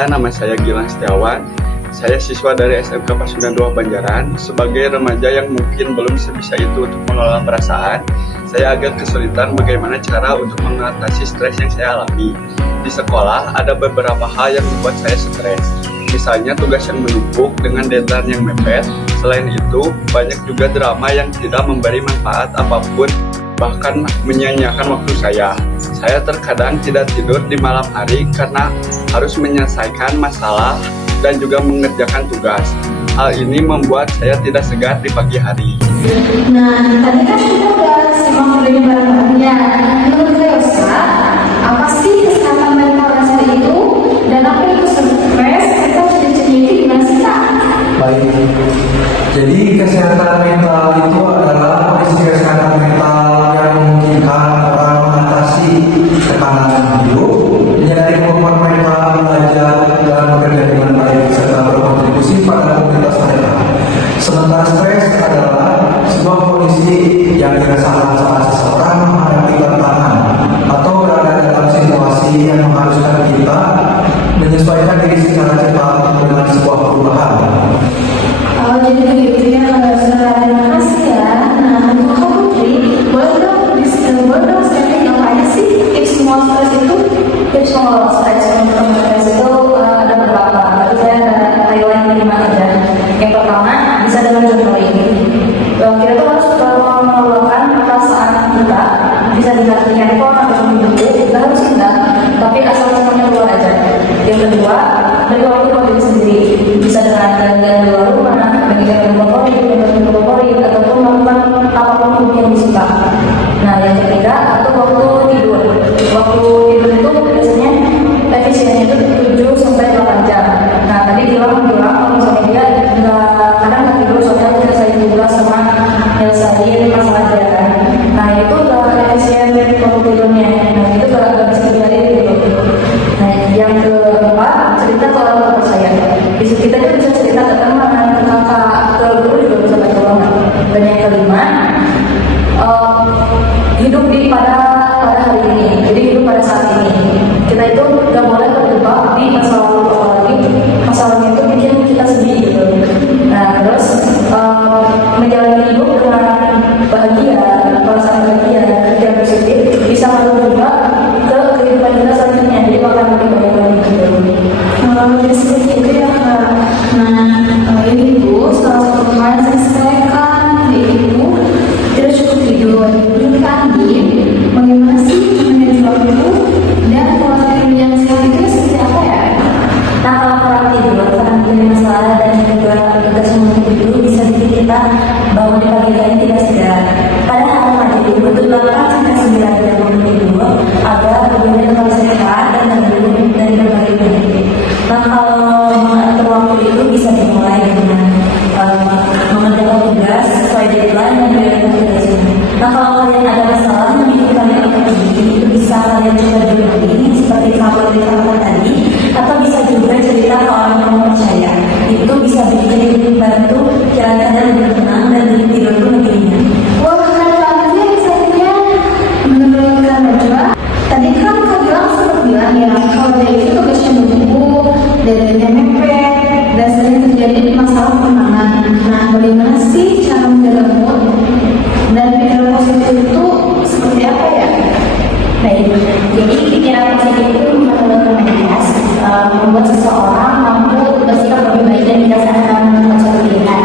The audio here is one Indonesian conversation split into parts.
Perkenalkan, nama saya Gilang Setiawan. Saya siswa dari SMK Pasundan 2 Banjaran. Sebagai remaja yang mungkin belum sebisa itu untuk mengelola perasaan, saya agak kesulitan bagaimana cara untuk mengatasi stres yang saya alami. Di sekolah, ada beberapa hal yang membuat saya stres. Misalnya tugas yang menumpuk dengan deadline yang mepet. Selain itu, banyak juga drama yang tidak memberi manfaat apapun, bahkan menyia-nyiakan waktu saya. Saya terkadang tidak tidur di malam hari karena harus menyelesaikan masalah dan juga mengerjakan tugas. Hal ini membuat saya tidak segar di pagi hari. Nah, tadi kan kita udah simak videonya bareng-bareng ya. Menurut Leosa, apa sih kesehatan mental dasar itu? Dan apa itu stres? Kita harus diceritain gimana sih, Kak? Baik, jadi kesehatan mental itu adalah kondisi kesehatan mental yang memungkinkan orang mengatasi tekanan hidup, menyadari kemampuan mereka belajar dan bekerja dengan baik serta berkontribusi pada komunitas mereka. Sementara stres adalah sebuah kondisi yang dirasakan saat seseorang menghadapi tantangan atau berada dalam situasi yang mengharuskan kita menyesuaikan diri secara cepat dengan sebuah perubahan. Oh, jadi begitu ya, terima kasih ya. Nah, untuk Kak Putri, boleh dong sharing apa aja sih tips mengelola stres itu? Tips mengelola stres itu ada beberapa, tapi saya ada highlight 5 aja. Yang pertama, bisa dengan journaling. Kita tuh harus mengeluarkan perasaan kita, bisa di handphone atau di buku, kita harus ingat, tapi asal semuanya keluar aja. Yang kedua, beri waktu buat diri sendiri, bisa dengan jalan-jalan di luar rumah, dengan minum favorit, ataupun melakukan apapun yang disuka. Nah, yang ketiga, atau waktu tidur. Waktu tidur itu biasanya efisiennya itu 7-8 jam. Nah, tadi bilang kalau misalnya dia kadang nggak tidur soalnya selesai tugas sama nyelesain masalah dia kan. Nah, itu udah efisien waktu tidurnya. Nah, itu gak bisa dibiarin gitu. Nah, yang keempat, cerita ke orang terpercaya. Kita kan bisa cerita ke teman, ke kakak, ke guru juga bisa bantu banget. Dan yang kelima, hidup pada hari ini. Jadi hidup pada saat ini. Kita itu gak boleh terjebak di masa lalu, apalagi masalahnya itu bikin kita sedih gitu. Nah, terus menjalani hidup dengan bahagia, perasaan bahagia, yang positif, bisa lalu juga ke kehidupan kita selanjutnya. Jadi bakal lebih baik lagi gitu. Jadi seperti itu ya, Kak. Nah, ini Bu, salah satu kemarin saya kan yaitu tidak cukup tidur. Menurut Kak Andi, bagaimana sih manajemen waktu dan pola tidur yang sehat itu seperti apa ya? Nah, kalau kurang tidur, kurang punya masalah dan juga tugas menuntut itu bisa bikin kita bangun di pagi hari tidak segar. Padahal remaja itu butuh 8-9 jam untuk tidur agar tubuhnya tetap sehat dan terlindung dari berbagai penyakit. Nah, kalau mengatur waktu itu bisa dimulai dengan mengerjakan tugas sesuai deadline dan prioritas tugasnya. Nah, kalau kalian ada masalah yang bikin kalian terjadi, itu bisa kalian coba journaling seperti kamu dikatakan tadi, atau bisa juga cerita ke orang yang kamu percaya. Itu bisa bikin bantu pikiran kalian lebih tenang dan tidur pun lebih nyenyak. Wah, keren banget ya insight-nya. Menurut Kak Najwa, tadi kan Kak Gilang sempat bilang ya, kalau dia itu tugasnya menumpuk, deadline-nya mepet, dan sering terjadi masalah perkembangan. Nah, bagaimana sih cara menjaga mood dan pikiran positif itu seperti apa ya? Baik, jadi pikiran positif itu membuat membuat seseorang mampu bersikap lebih baik dan bijaksana dalam menentukan suatu pilihan.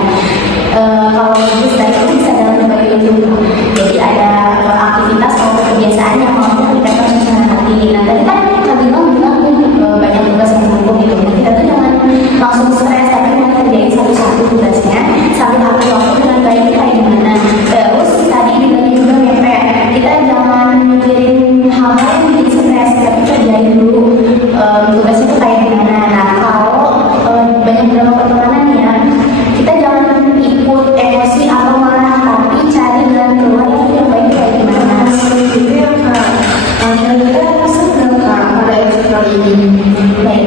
Kalau bisa itu bisa dalam berbagai bentuk. Jadi ada aktivitas atau kebiasaan yang mampu meningkatkan suasana hati. Nah, tadi kan Kak Gilang bilang banyak tugas yang menumpuk gitu. Nah, kita tuh jangan langsung stres, tapi kita kerjain satu-satu tugasnya sambil atur waktu dengan baik kayak gimana. Terus tadi dibagi juga mepet. Kita jangan mikirin hal-hal yang bikin stres, tapi kerjain dulu tugas itu kayak gimana. Nah, kalau banyak drama pertemanannya, kita jangan ikut emosi atau marah, tapi cari jalan keluar yang baik kayak gimana. Itu ya, Kak. Kira-kira pesan nggak Kak pada episode kali ini? Baik,